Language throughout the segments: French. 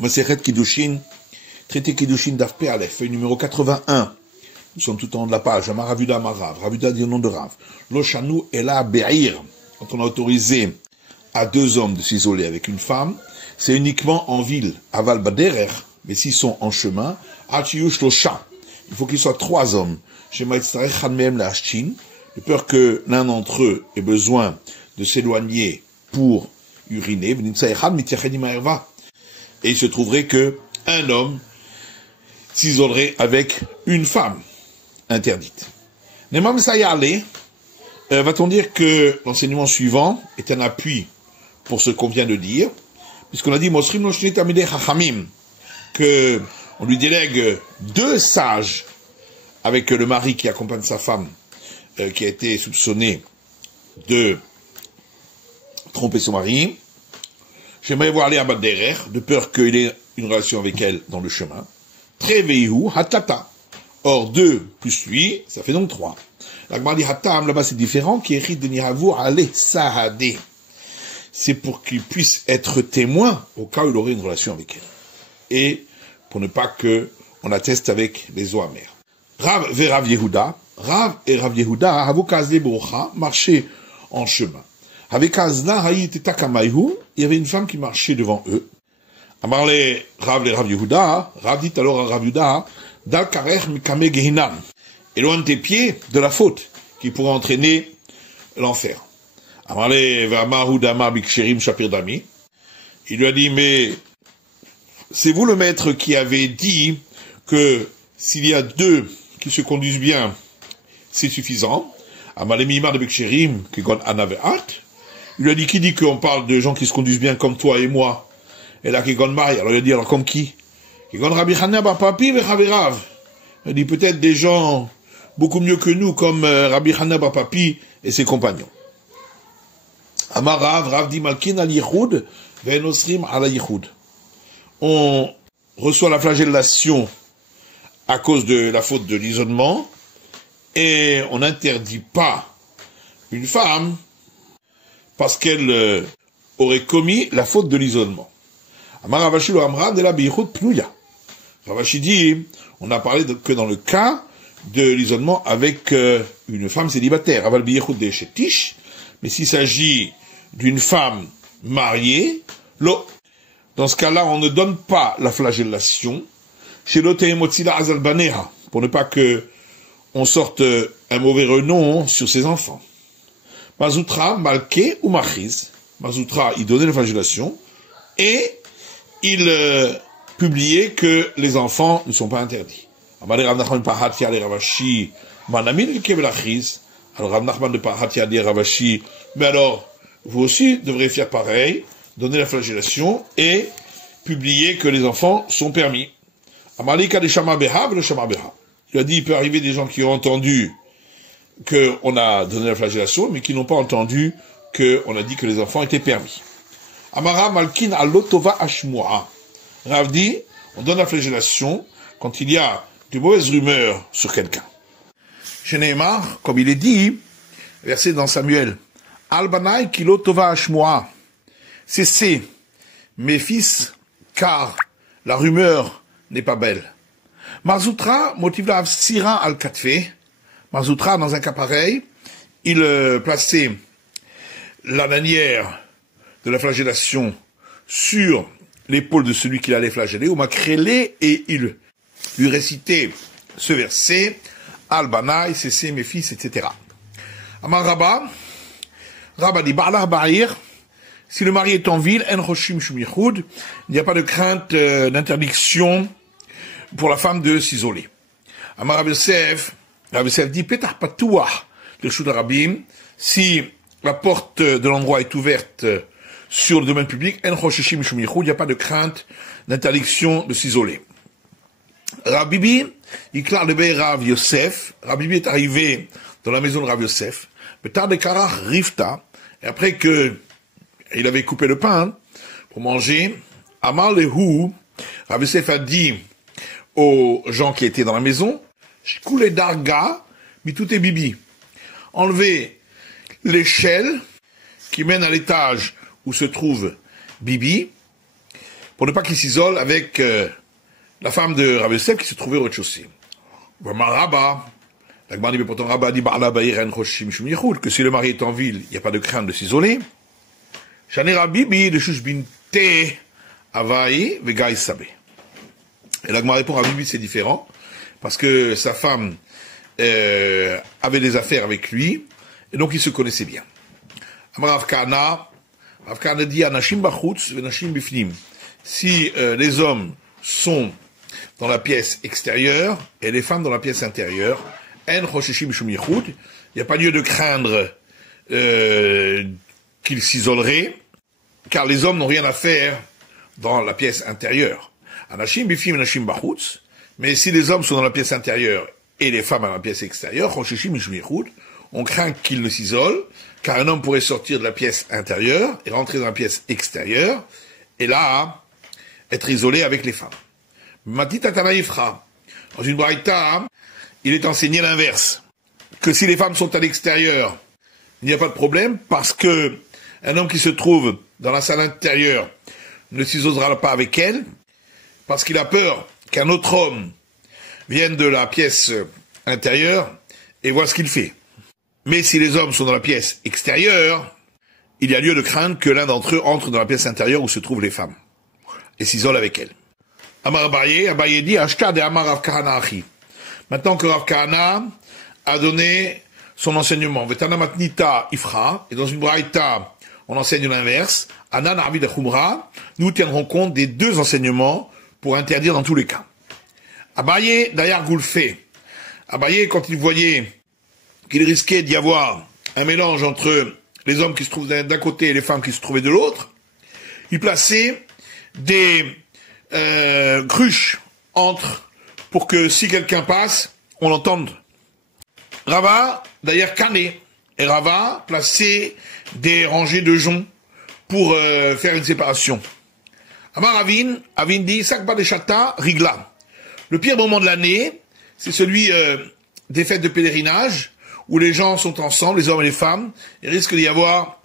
Masechet Kiddushin, traité Kiddushin Daf Peh Aleph, feuille numéro 81. Nous sommes tout en haut de la page. Amar Ravuda Amarav. Ravuda dit au nom de Rav. Lo Shanu Ela Be'ir. Quand on a autorisé à deux hommes de s'isoler avec une femme, c'est uniquement en ville. Aval Baderer. Mais s'ils sont en chemin, Achiyush Lo Sha. Il faut qu'il soit trois hommes. Shema Yitzarech Chan Mehem Le'ashchin. De peur que l'un d'entre eux ait besoin de s'éloigner pour uriner. Et il se trouverait que un homme s'isolerait avec une femme interdite. Nemam Sayale, va-t-on dire que l'enseignement suivant est un appui pour ce qu'on vient de dire, puisqu'on a dit Mosrim no shnei tamidei chachamim, que on lui délègue deux sages avec le mari qui accompagne sa femme, qui a été soupçonné de tromper son mari. J'aimerais voir aller à Baderer, de peur qu'il ait une relation avec elle dans le chemin. Treveihu hatata. Or, 2 plus lui, ça fait donc 3. La Gemara dit hatam, là-bas c'est différent, qui est de niravu ale sahade. C'est pour qu'il puisse être témoin au cas où il aurait une relation avec elle. Et pour ne pas que on atteste avec les eaux amères. Rav ve Rav Yehuda. Rav et Rav Yehuda, avukazle brocha, marchaient en chemin. Avec Azna Haït Takamayhu, il y avait une femme qui marchait devant eux. Amarle Rav le Rav Yehuda, Rav dit alors à Rav Yehuda, Dal Karech Mikame Gehinam, éloigne tes pieds de la faute qui pourrait entraîner l'enfer. Amarle Vamahu Dama Biksherim Shapir Dami, il lui a dit, mais c'est vous le maître qui avez dit que s'il y a deux qui se conduisent bien, c'est suffisant. Amarle Mimar de Biksherim, Kegon Anaveat, il lui a dit, qui dit qu'on parle de gens qui se conduisent bien comme toi et moi? Et là, Kegon Maï, alors il a dit, alors comme qui? Kegon Rabbi Hanna Bapapi et Rabbi Rav. Il a dit, peut-être des gens beaucoup mieux que nous, comme Rabbi Hanna Bapapi et ses compagnons. Amar Rav, Rav dit, Malkin al Yichud, Ve'enosrim al Yichud. On reçoit la flagellation à cause de la faute de l'isolement, et on n'interdit pas une femme parce qu'elle aurait commis la faute de l'isolement. Amar Ravashi lo Amra de la Bichut Pnuya. Ravashi dit, on a parlé que dans le cas de l'isolement avec une femme célibataire, Aval Bichut de Shetish, mais s'il s'agit d'une femme mariée, dans ce cas-là, on ne donne pas la flagellation chez l'Oteimotzila Azalbaneha, pour ne pas que on sorte un mauvais renom sur ses enfants. Mazoutra, Malke ou Machiz. Mazoutra, il donnait la flagellation et il publiait que les enfants ne sont pas interdits. Alors Rav Nachman de Pahatia dit Ravashi, mais alors, vous aussi devrez faire pareil, donner la flagellation et publier que les enfants sont permis. Amalika de Shama Beha, le Shama Beha. Il a dit, il peut arriver des gens qui ont entendu qu'on a donné la flagellation, mais qui n'ont pas entendu qu'on a dit que les enfants étaient permis. Amara Malkin Alotova Ashmua. Rav dit, on donne la flagellation quand il y a de mauvaises rumeurs sur quelqu'un. Chez Neymar, comme il est dit, versé dans Samuel, Albanai Kilotova Ashmua. Cessez, mes fils, car la rumeur n'est pas belle. Marzoutra, motivla Sira al-Katfe. Marzoutra, dans un cas pareil, il plaçait la lanière de la flagellation sur l'épaule de celui qu'il allait flageller, ou makrélé, et il lui récitait ce verset, Al-Banaï, cessez mes fils, etc. Amar Rabba, Rabba dit, Ba'lah Ba'ir, si le mari est en ville, En Roshim Shumichud, il n'y a pas de crainte d'interdiction pour la femme de s'isoler. Amar Rav Yosef dit, Petah Patouah, le Shud Rabim, si la porte de l'endroit est ouverte sur le domaine public, En Roshim Shumichud, il n'y a pas de crainte d'interdiction de s'isoler. Rabibi, il clare le Rav Yosef, Rabibi est arrivé dans la maison de Rav Yosef, Petar de Karach Rifta, et après que il avait coupé le pain pour manger, Amar Lehu, Rav Yosef a dit aux gens qui étaient dans la maison, Shkoule Darga, mais tout est bibi. Enlevez l'échelle qui mène à l'étage où se trouve Bibi, pour ne pas qu'il s'isole avec la femme de Rav Yosef qui se trouvait au rez-de-chaussée. La Gemara dit, mais pourtant Rabba dit, que si le mari est en ville, il n'y a pas de crainte de s'isoler. Shane Rabbi bi de Shushbinte Avaï Vegai Sabé. Et la Gemara répond, Rabbi c'est différent, parce que sa femme avait des affaires avec lui, et donc ils se connaissaient bien. Rav Kahana dit, Anashim bachutz venashim bifnim. Si les hommes sont dans la pièce extérieure et les femmes dans la pièce intérieure, il n'y a pas lieu de craindre qu'ils s'isoleraient, car les hommes n'ont rien à faire dans la pièce intérieure. Anashim bifnim anashim bachutz. Mais si les hommes sont dans la pièce intérieure et les femmes dans la pièce extérieure, on craint qu'ils ne s'isolent, car un homme pourrait sortir de la pièce intérieure et rentrer dans la pièce extérieure, et là, être isolé avec les femmes. Matita Tanaïfra, dans une braïta, il est enseigné l'inverse, que si les femmes sont à l'extérieur, il n'y a pas de problème, parce que un homme qui se trouve dans la salle intérieure ne s'isolera pas avec elle, parce qu'il a peur qu'un autre homme vienne de la pièce intérieure et voit ce qu'il fait. Mais si les hommes sont dans la pièce extérieure, il y a lieu de craindre que l'un d'entre eux entre dans la pièce intérieure où se trouvent les femmes et s'isole avec elles. Amar Abaye dit, Ashka de Amar Rav Kahana Achi. Maintenant que Rav Kahana a donné son enseignement, Vetana Matnita Ifra, et dans une braïta, on enseigne l'inverse, Anan Arvid Achumra, nous tiendrons compte des deux enseignements pour interdire dans tous les cas. Abaye, d'ailleurs, Goulfé. Abaye, quand il voyait qu'il risquait d'y avoir un mélange entre les hommes qui se trouvent d'un côté et les femmes qui se trouvaient de l'autre, il plaçait des cruches entre, pour que si quelqu'un passe, on l'entende. Rava, d'ailleurs, Kané, et Rava plaçait des rangées de joncs pour faire une séparation. Amar Avin dit, Sakba de Chata, Rigla. Le pire moment de l'année, c'est celui des fêtes de pèlerinage, où les gens sont ensemble, les hommes et les femmes, il risque d'y avoir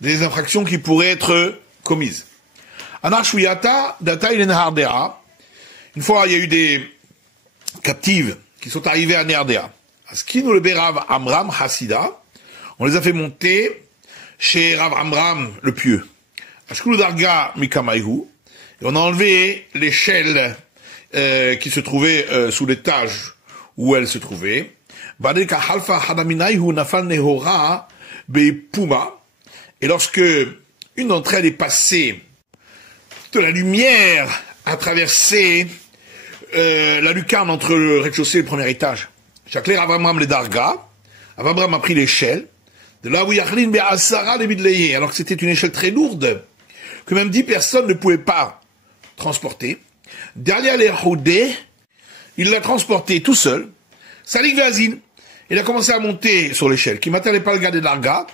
des infractions qui pourraient être commises. Anarchuyata, Data Ilenhardea. Une fois, il y a eu des captives qui sont arrivées à Nehardea. Askinu le Berav Amram Hasida. On les a fait monter chez Rav Amram le pieux. Ashkulu Darga Mikamaihu. Et on a enlevé l'échelle qui se trouvait sous l'étage où elle se trouvait. Et lorsque une d'entre elles est passée, de la lumière a traversé la lucarne entre le rez-de-chaussée et le premier étage. Chacler Avramram le Darga, Avramram a pris l'échelle, de là où Yachlin Be'asara le Midleye, alors que c'était une échelle très lourde, que même 10 personnes ne pouvaient pas transporter. Derrière les Houdé, il l'a transporté tout seul. Salik Vazine. Il a commencé à monter sur l'échelle, qui m'attendait pas le gars des Darga.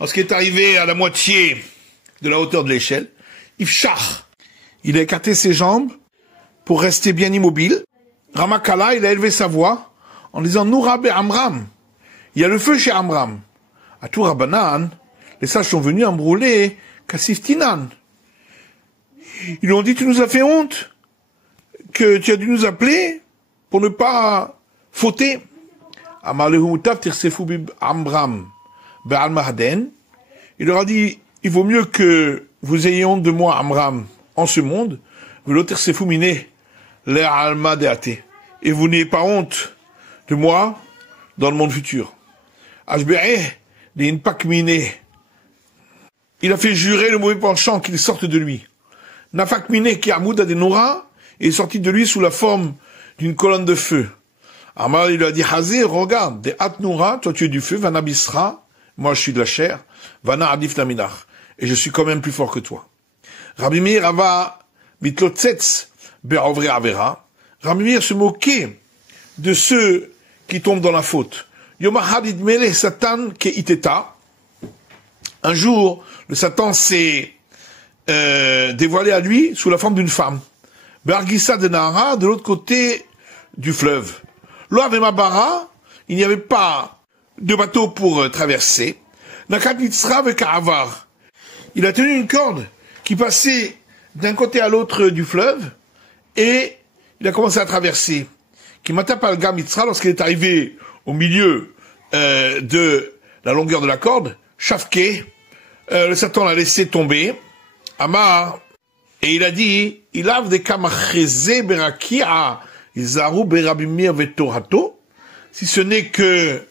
Lorsqu'il est arrivé à la moitié de la hauteur de l'échelle, Ifshach. Il a écarté ses jambes pour rester bien immobile. Ramakala, il a élevé sa voix en disant Nourabe Amram. Il y a le feu chez Amram. À tout Rabbanan, les sages sont venus embrouler Kassiftinan. Ils lui ont dit, tu nous as fait honte, que tu as dû nous appeler pour ne pas fauter. Il leur a dit, il vaut mieux que vous ayez honte de moi, Amram, en ce monde, et vous n'ayez pas honte de moi dans le monde futur. Il a fait jurer le mauvais penchant qu'il sorte de lui. Nafakmine qui Amouda de Noura est sorti de lui sous la forme d'une colonne de feu. Amar, il lui a dit, Hazé, regarde, des Atnoura, toi tu es du feu, Vana Bisra, moi je suis de la chair, Vana Adif Naminach, et je suis quand même plus fort que toi. Rabbi Meir Ava Mitlotzetz Be'ovre Avera. Rabbi Meir se moquait de ceux qui tombent dans la faute. Yomahad Idmele Satan Ke Iteta. Un jour, le Satan s'est dévoilé à lui sous la forme d'une femme. Bergissa de Nahara, de l'autre côté du fleuve. Loavemabara, il n'y avait pas de bateau pour traverser. Nakatitzra Vekaravar. Il a tenu une corde qui passait d'un côté à l'autre du fleuve, et il a commencé à traverser. Kimatapalga Mitzra, lorsqu'il est arrivé au milieu de la longueur de la corde, Shafke, le Satan l'a laissé tomber, Amar, et il a dit, il a des kamacheze berakia, izaru berabimir vetorato, si ce n'est que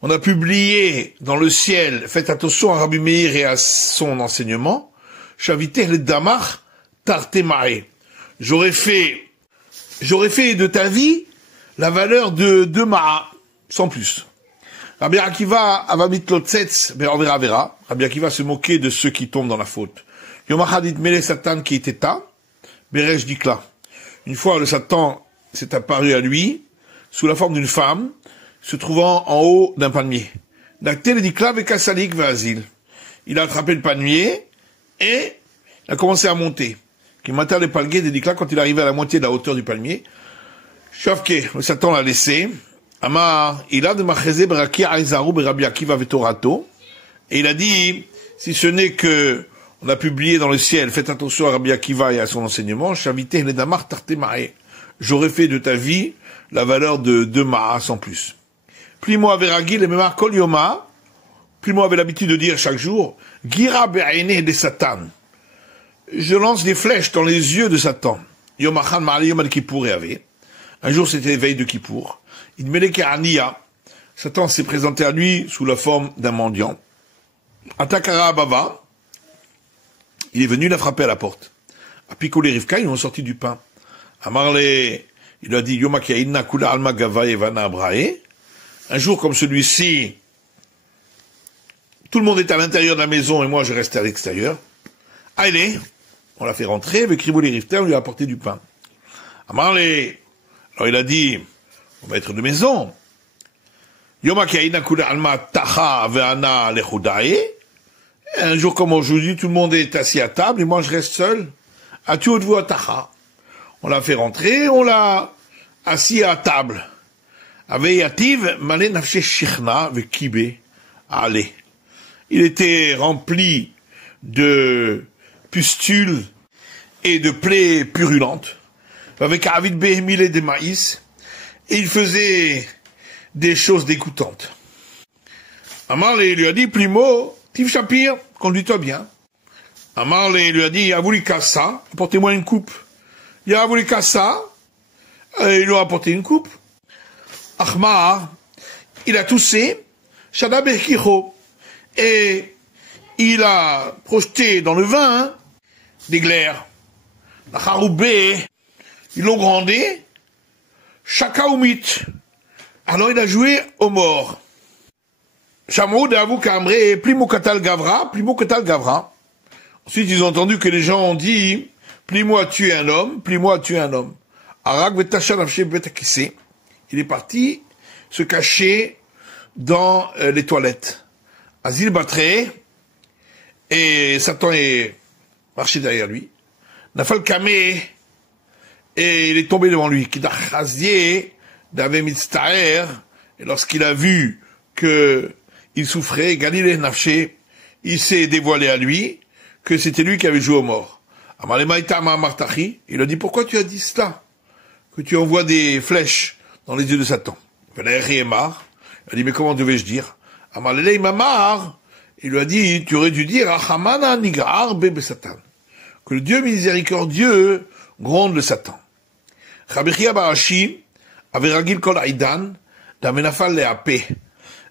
on a publié dans le ciel, faites attention à Rabbi Meir et à son enseignement, Shaviter le damar tartemae. J'aurais fait de ta vie la valeur de 2 ma'a, sans plus. Rabbi Akiva avamit lotzetz be'avera vera. Rabbi Akiva se moquait de ceux qui tombent dans la faute. Yom achad mele satan ki iteta, beresh dikla. Une fois, le Satan s'est apparu à lui, sous la forme d'une femme, se trouvant en haut d'un palmier. Daktel dikla vekasalik ve'azil. Il a attrapé le palmier, et il a commencé à monter. Qui matin le palmier de dikla, quand il arrivait à la moitié de la hauteur du palmier, Shavke, le Satan l'a laissé. Amar, il a de macheze beraki aizaru berabi Akiva vetorato. Et il a dit, si ce n'est que on a publié dans le ciel, faites attention à Rabbi Akiva et à son enseignement, Shavite le damar tartemae. J'aurais fait de ta vie la valeur de 2 ma'a sans plus. Plimo averagi le memar kol yoma. Plimo avait l'habitude de dire chaque jour, gira be'aine de Satan. Je lance des flèches dans les yeux de Satan. Yom achan ma'ali yom al-Kippour et avait. Un jour, c'était veille de Kippour. Il meleke aniya. Satan s'est présenté à lui sous la forme d'un mendiant. Atakara abava. Il est venu la frapper à la porte. Apiko les Rivka, ils ont sorti du pain. Amarle, il lui a dit, Yomakia inna kula alma gava evana abrae. Un jour comme celui-ci, tout le monde est à l'intérieur de la maison et moi je reste à l'extérieur. Allez, on l'a fait rentrer, avec Rivoli Rifter, on lui a apporté du pain. Amarle, alors il a dit, au maître de maison, Yomakia inna kula alma tacha veana lechudae. Un jour comme aujourd'hui, tout le monde est assis à table et moi je reste seul. As-tu haut de vous à tacha? On l'a fait rentrer, on l'a assis à table. Aveyativ male nafshe shichna ve kibe ale. Il était rempli de pustules et de plaies purulentes. Avec avid behemile de maïs. Et il faisait des choses dégoûtantes. Amarle lui a dit, Primo, Tiv Shapir, conduis-toi bien. Amarle lui a dit, Yavouli Kassa, apportez-moi une coupe. Yavouli Kassa, ils lui ont apporté une coupe. Achmar, il a toussé, Shada Berkicho, et il a projeté dans le vin des glaires. La Charoubé, ils l'ont grandé, Shakaoumit. Alors il a joué aux morts. Shamroud avoue qu'Amré, Plimo Katal Gavra, Plimo Katal Gavra. Ensuite, ils ont entendu que les gens ont dit, Plimo a tué un homme, Plimo a tué un homme. Arak Vetasha Nafshe Betakise. Il est parti se cacher dans les toilettes. Azil Batre, et Satan est marché derrière lui. Nafal Kameh, et il est tombé devant lui. Kidachazie, Dave Mitztaer, et lorsqu'il a vu que il souffrait, Galilée Nafché, il s'est dévoilé à lui que c'était lui qui avait joué aux morts. Il a dit, pourquoi tu as dit cela? Que tu envoies des flèches dans les yeux de Satan. Il a dit, mais comment devais-je dire? Il lui a dit, tu aurais dû dire, que le Dieu miséricordieux gronde le Satan. Rabbi Chia Barashi avait ragil kol aidan, d'amenafal le apé.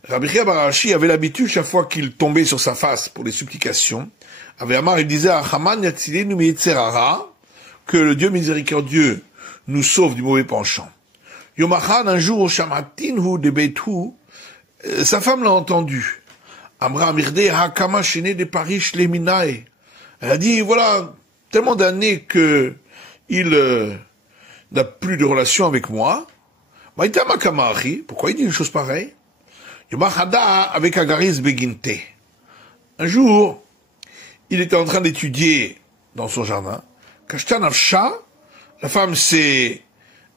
Rabbi Chia Barashi avait l'habitude, chaque fois qu'il tombait sur sa face pour les supplications, avait Amar, il disait à Haman Yatzilenu Miyetzerara, que le Dieu miséricordieux nous sauve du mauvais penchant. Yomachan, un jour, Shamatinhu de Beithu, sa femme l'a entendu. Amra Amirde Hakama Shene de Paris Leminae. Elle a dit, voilà, tellement d'années que il n'a plus de relation avec moi. Maïtama Kamari, pourquoi il dit une chose pareille? Yomachada avec Agaris Beginte. Un jour, il était en train d'étudier dans son jardin. Kashtanavsha, la femme s'est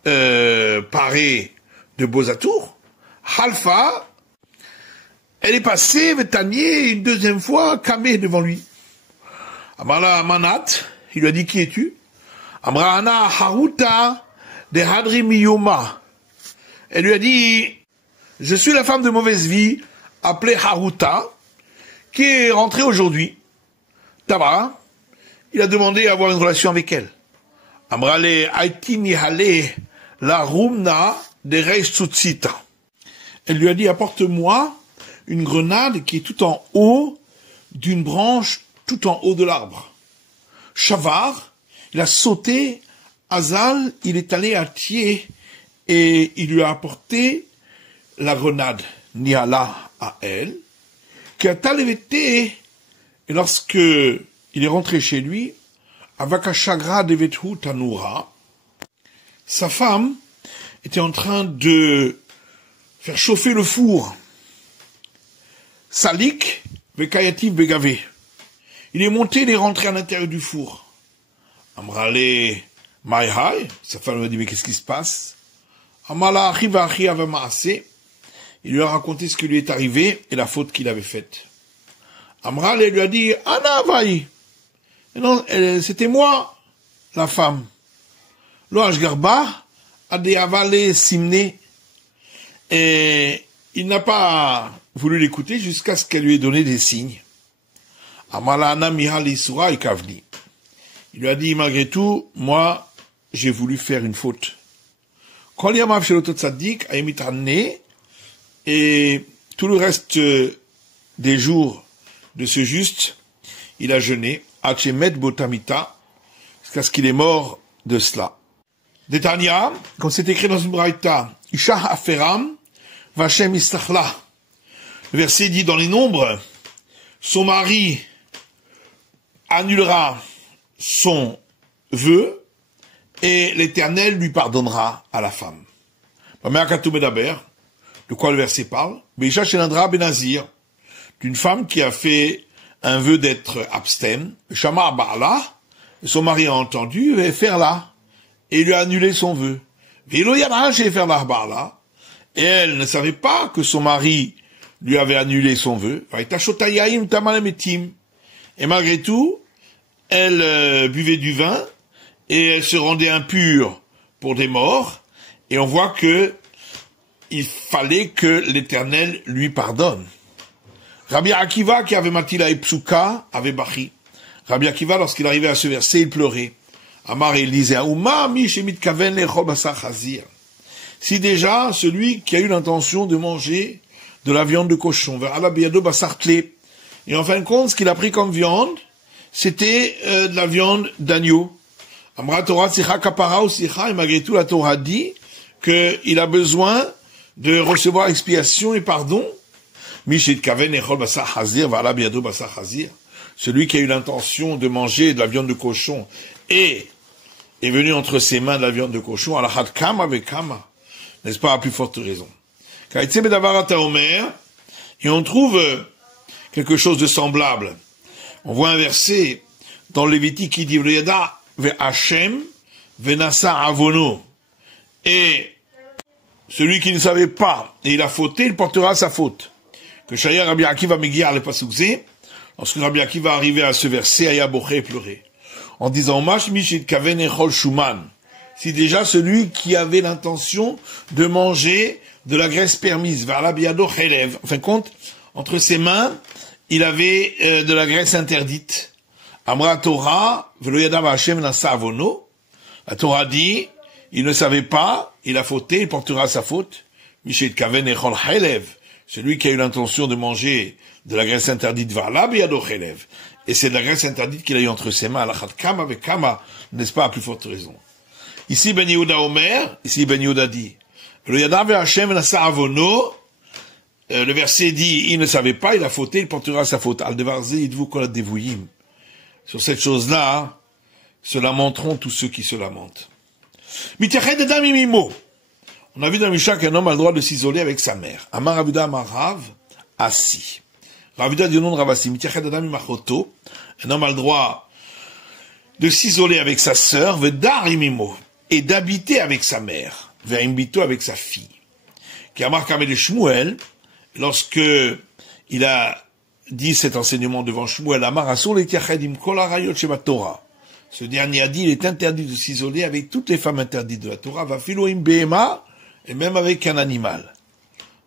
parée de beaux atours. Halfa, elle est passée, Vetanier, une deuxième fois, Kamé devant lui. Amala Manat, Il lui a dit, qui es-tu? Amrana Haruta de Hadri Miyoma. Elle lui a dit, je suis la femme de mauvaise vie, appelée Haruta, qui est rentrée aujourd'hui. Tabara, il a demandé à avoir une relation avec elle. Amrale Aitini Hale la Rumna de Reis Tsutsita. Elle lui a dit, apporte-moi une grenade qui est tout en haut d'une branche, tout en haut de l'arbre. Shavar, il a sauté, Azal, il est allé à Thiers et il lui a apporté la grenade, Niala à elle, qui a talévété, et lorsque il est rentré chez lui, Avakachagra devethu Tanura, sa femme était en train de faire chauffer le four. Salik, Vekayativ Begavé. Il est monté, il est rentré à l'intérieur du four. Amrale Maihai, sa femme lui a dit, mais qu'est-ce qui se passe? Amala Achiva Achi Avamaase. Il lui a raconté ce qui lui est arrivé et la faute qu'il avait faite. Amrale lui a dit, Ana Avaï. Non, c'était moi, la femme. Loach Garba, Ade Avale Simne. Et il n'a pas voulu l'écouter jusqu'à ce qu'elle lui ait donné des signes. Amalana Mihali Sura et Kavni. Il lui a dit, malgré tout, moi, j'ai voulu faire une faute. Kol Yamav Sheloto Tzadik a émitrané, et tout le reste des jours de ce juste, il a jeûné, Hachemet Botamita, jusqu'à ce qu'il est mort de cela. Détania, comme c'est écrit dans une braïta, Isha Aferam, Vachem Istachla. Le verset dit dans les nombres, son mari annulera son vœu et l'Éternel lui pardonnera à la femme. De quoi le verset parle? Beisha Shenandra Benazir, d'une femme qui a fait un vœu d'être abstème, Shama Ba'ala, et son mari a entendu, et faire là, et lui a annulé son vœu. Et elle ne savait pas que son mari lui avait annulé son vœu. Et malgré tout, elle buvait du vin, et elle se rendait impure pour des morts, et on voit que il fallait que l'Éternel lui pardonne. Rabbi Akiva, qui avait Matila et Psuka, avait Bachi. Rabbi Akiva, lorsqu'il arrivait à ce verset, il pleurait. Amar, il disait, si déjà, celui qui a eu l'intention de manger de la viande de cochon, et en fin de compte, ce qu'il a pris comme viande, c'était de la viande d'agneau. Amra Torah Tzicha Kapara ou Tzicha, et malgré tout, la Torah dit qu'il a besoin de recevoir expiation et pardon. Celui qui a eu l'intention de manger de la viande de cochon et est venu entre ses mains de la viande de cochon, n'est-ce pas, à plus forte raison. Et on trouve quelque chose de semblable. On voit un verset dans le Lévitique qui dit et celui qui ne savait pas et il a fauté, il portera sa faute. Que Shaya Rabbi Akiva Megir le Pasukze, lorsque Rabbi Akiva arrivait à ce verset, Aya Boché pleurait, en disant Mash Mishit Kaven Echol Shuman. Si déjà celui qui avait l'intention de manger de la graisse permise, vers la biado Chelev, en fin de compte, entre ses mains, il avait de la graisse interdite. Amra Torah, Velo Yadav Hashem Nasa Avono. La Torah dit, il ne savait pas, il a fauté, il portera sa faute. Mishit Kaven Echol Chelev. Celui qui a eu l'intention de manger de la graisse interdite va là, et c'est de la graisse interdite qu'il a eu entre ses mains, kama avec kama, n'est-ce pas, à plus forte raison. Ici, Ben Yehuda Omer, ici, Ben Yehuda dit, le Yadav Hashem Nasa Avono, le verset dit, il ne savait pas, il a fauté, il portera sa faute. Al devarze, idvu kol adevuyim. Sur cette chose-là, se lamenteront tous ceux qui se lamentent. Mitached Adam Imimo. On a vu dans le Mishnah qu'un homme a le droit de s'isoler avec sa mère. Amar Ravuda Amar Rav, assis. Ravuda dit au nom de Ravasi, Mitached Adam Imachoto. Un homme a le droit de s'isoler avec sa sœur, Vedar Imimo, et d'habiter avec sa mère, Verimbito avec sa fille. Qui a marqué avec Shmuel, lorsque il a dit cet enseignement devant Shmuel, Amar Asur Letiachedim Kol Arayot Sheba Torah. Ce dernier a dit, il est interdit de s'isoler avec toutes les femmes interdites de la Torah, va filoim behema, et même avec un animal.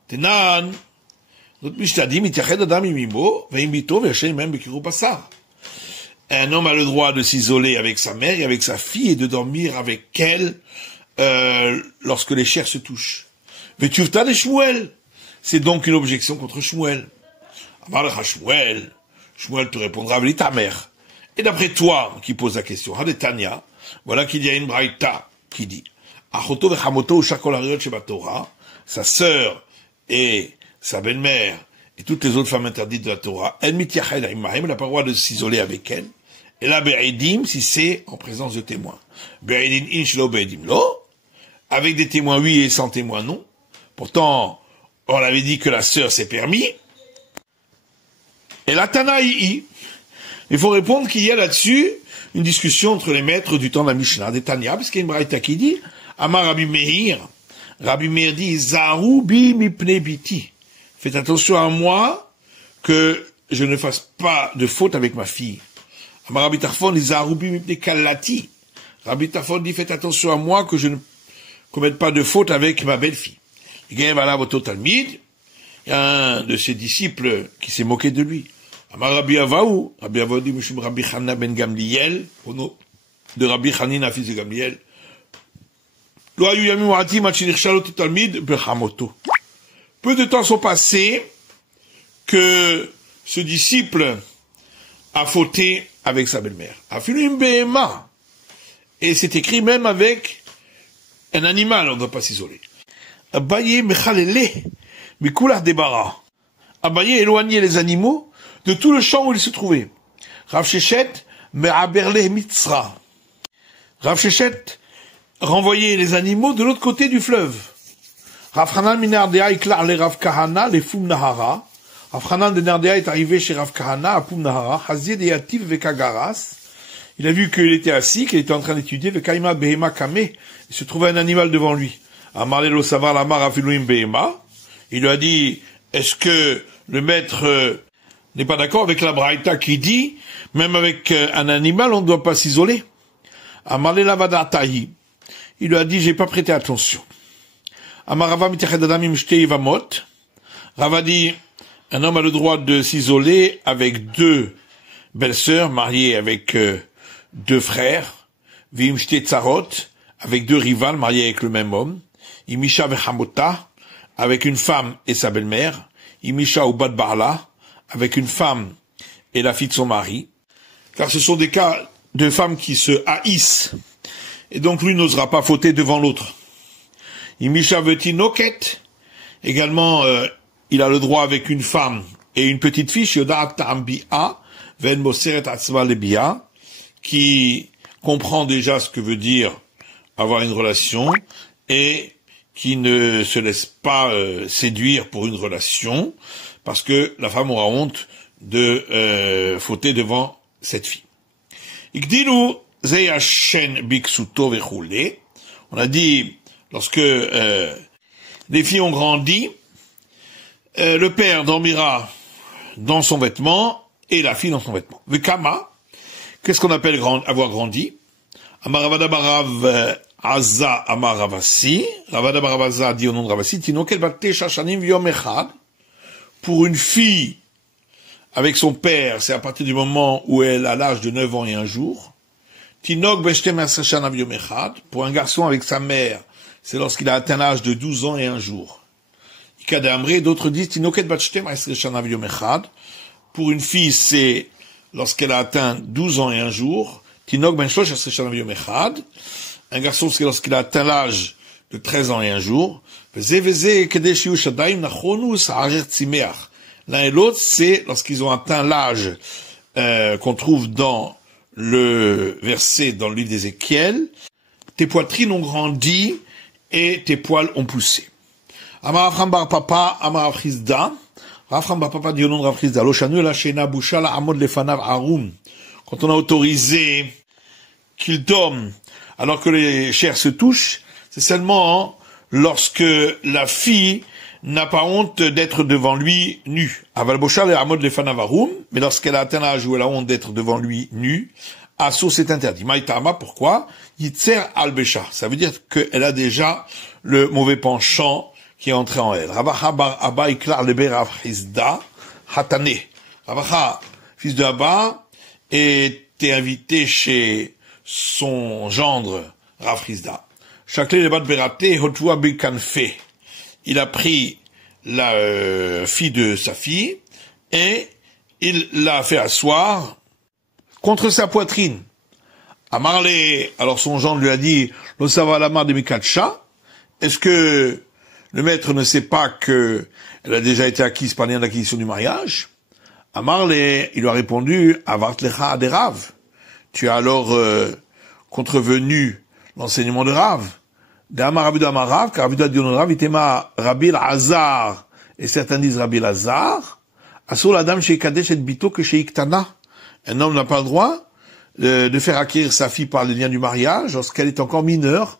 Tenan, notre Mishnah dit, mitached adam imimo, veimito, ve'ashem même bekiru basar. Un homme a le droit de s'isoler avec sa mère et avec sa fille et de dormir avec elle, lorsque les chairs se touchent. Ve'tuvta de Shmuel. C'est donc une objection contre Shmuel. Amar Shmuel. Shmuel te répondra, v'li ta mère. Et d'après toi, qui pose la question, Hadetania, voilà qu'il y a une braïta qui dit, Achoto vechamoto ushakol hariot shebatorah, sa sœur et sa belle-mère et toutes les autres femmes interdites de la Torah, elle mitiachel imahem, elle n'a pas le droit de s'isoler avec elle. Et là, be'edim, si c'est en présence de témoins. Be'edim inch lo be'edim lo, avec des témoins oui et sans témoins non. Pourtant, on avait dit que la sœur c'est permis. Et la Tanaï, il faut répondre qu'il y a là-dessus une discussion entre les maîtres du temps de la Mishnah, des Tanya, parce qu'il y a une braïta qui dit, Amar Rabbi Meir dit, Zaru bi mipne biti. Faites attention à moi, que je ne fasse pas de faute avec ma fille. Amar Rabbi Tarfon dit, Zaru bi mipne kallati. Rabbi Tarfon dit, faites attention à moi, que je ne commette pas de faute avec ma belle-fille. Il y a un de ses disciples qui s'est moqué de lui. Amar Rabbi Avaou, Rabbi Avaou dit, Mishum Rabbi Chanina ben Gamliel, au nom de Rabbi Chanina, fils de Gamliel, Lo ayu yamim ma'atim ad shenichshal talmid bechamoto. Peu de temps sont passés que ce disciple a fauté avec sa belle-mère. Afilu behema. Et c'est écrit même avec un animal, on ne doit pas s'isoler. Abaye mechalele, mikulah debara. Abaye éloignait les animaux de tout le champ où ils se trouvaient. Rav Shechet me'aberle mitzra. Rav Shechet renvoyait les animaux de l'autre côté du fleuve. Rav Hanan min Nardea iklar le Rav Kahana le Fum Nahara. Rav Hanan de Nardea est arrivé chez Rav Kahana à Fum Nahara. Hazir de Yativ vekagaras. Il a vu qu'il était assis, qu'il était en train d'étudier le Kaima Behema Kame. Il se trouvait un animal devant lui. Amarlelo Savar Lamar Afiluim Behema. Il lui a dit, est-ce que le maître n'est pas d'accord avec la Braïta qui dit, même avec un animal, on ne doit pas s'isoler? Amarlela Vadatahi. Il lui a dit, j'ai pas prêté attention. Amarava mitached adam im shtei ivamot. Rava dit, un homme a le droit de s'isoler avec deux belles-sœurs mariées avec deux frères. Vim shtei tzarot, avec deux rivales mariées avec le même homme. Imisha vechamota, avec une femme et sa belle-mère. Imisha ou bat barla, avec une femme et la fille de son mari. Car ce sont des cas de femmes qui se haïssent. Et donc lui n'osera pas fauter devant l'autre. Imisha veti noket. Également, il a le droit avec une femme et une petite fille, Yodat Tambia, Ven Moseret Atzva Lebia, qui comprend déjà ce que veut dire avoir une relation et qui ne se laisse pas séduire pour une relation, parce que la femme aura honte de fauter devant cette fille. Ikdilu Zeyashen Biksuto Vechule. On a dit, lorsque les filles ont grandi, le père dormira dans son vêtement et la fille dans son vêtement. Vekama, qu'est-ce qu'on appelle avoir grandi? Amaravada Barav Azza Amaravasi. Ravada Barav Azza dit au nom de Ravasi, Tinokel Batte Shashanim Yom Echad. Pour une fille avec son père, c'est à partir du moment où elle a l'âge de 9 ans et un jour. Tinok Beshtem Shashanim Yom Echad. Pour un garçon avec sa mère, c'est lorsqu'il a atteint l'âge de 12 ans et un jour. Ikadamre, d'autres disent Tinoket Bashtem Shashanim Yom Echad. Pour une fille, c'est lorsqu'elle a atteint 12 ans et un jour. Tinok Ben Shlosh Shashanim Yom Echad. Un garçon, c'est lorsqu'il a atteint l'âge de 13 ans et un jour. L'un et l'autre, c'est lorsqu'ils ont atteint l'âge qu'on trouve dans le verset dans le livre d'Ézéchiel. Tes poitrines ont grandi et tes poils ont poussé. Amar Avram bar Papa, Amar Avrizda. Avram bar Papa dit au nom de Avrizda. Loshanu la shena busha la amod lefanav arum. Quand on a autorisé qu'il dorme alors que les chairs se touchent, c'est seulement lorsque la fille n'a pas honte d'être devant lui nue. Aval busha la amod lefanav arum. Mais lorsqu'elle a atteint l'âge où elle a honte d'être devant lui nue, Assour, c'est interdit. Maïtama, pourquoi? Yitzer al-Besha. Ça veut dire qu'elle a déjà le mauvais penchant qui est entré en elle. Ravacha bar Abba iklar lebe Rav Hizda hatane. Ravacha, fils de Abba, était invité chez son gendre Rav Hizda. Shakle lebat berate hotua bekanfe. Il a pris la fille de sa fille et il l'a fait asseoir contre sa poitrine. Amarle, alors son gendre lui a dit, lo sava la mar de Mikatsha, est-ce que le maître ne sait pas que elle a déjà été acquise par lien d'acquisition du mariage? Amarle, il lui a répondu, avartlecha de Rav. Tu as alors contrevenu l'enseignement de Rav. De Amar Rabbi Amar Rav, car Rabbi dit Rav, itema Rabbi Lazar, et certains disent Rabbi Lazar, asur la dame chez Kadesh et Bito que chez Iktana. Un homme n'a pas le droit de faire acquérir sa fille par le lien du mariage lorsqu'elle est encore mineure,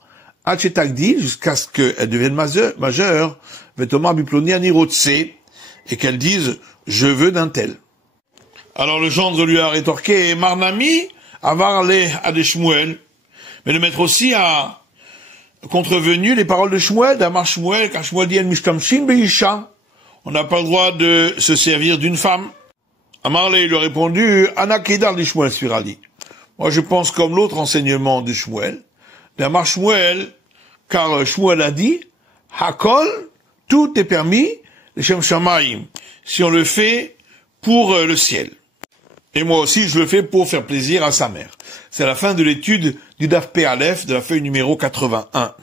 jusqu'à ce qu'elle devienne majeure, Vetoma Biploni Anirotse, et qu'elle dise, je veux d'un tel. Alors le gendre lui a rétorqué, Marnami, avarle à Shmuel. Mais le maître aussi a contrevenu les paroles de Shmuel, d'Amar Shmuel, car Shmuel dit, Mishkamshin Beisha. On n'a pas le droit de se servir d'une femme. Amarle lui a répondu, Anakedar de Shmuel Spirali. Moi je pense comme l'autre enseignement de Shmuel, d'Amar Shmuel, car Shmuel a dit, Hakol, tout est permis, les Shem Shamayim, si on le fait pour le ciel. Et moi aussi, je le fais pour faire plaisir à sa mère. C'est la fin de l'étude du Daf P Aleph de la feuille numéro 81.